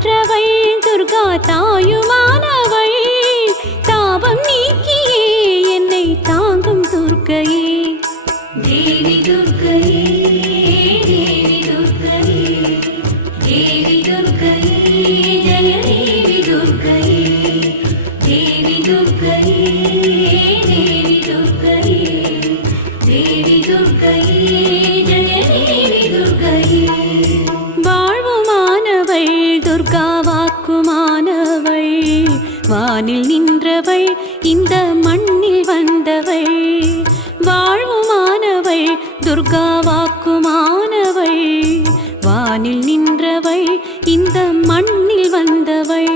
தானற்றவள் துர்கா தாயுமானவள் தாபம் நீக்கியே என்னை தாங்கும் துர்க்கையே தேவி துர்க்கையே தேவி துர்க்கையே தேவி துர்க்கையே ஜய தேவி துர்க்கையே தேவி துர்க்கையே தேவி துர்க்கையே தேவி துர்க்கையே ஜய தேவி துர்க்கையே வாழ்வுமானவள் துர்கா வாக்குமானவள் வானில் நின்றவள் இந்த மண்ணில் வந்தவள் வாழ்வுமானவள் துர்கா வாக்குமானவள் வானில் நின்றவள் இந்த மண்ணில் வந்தவள்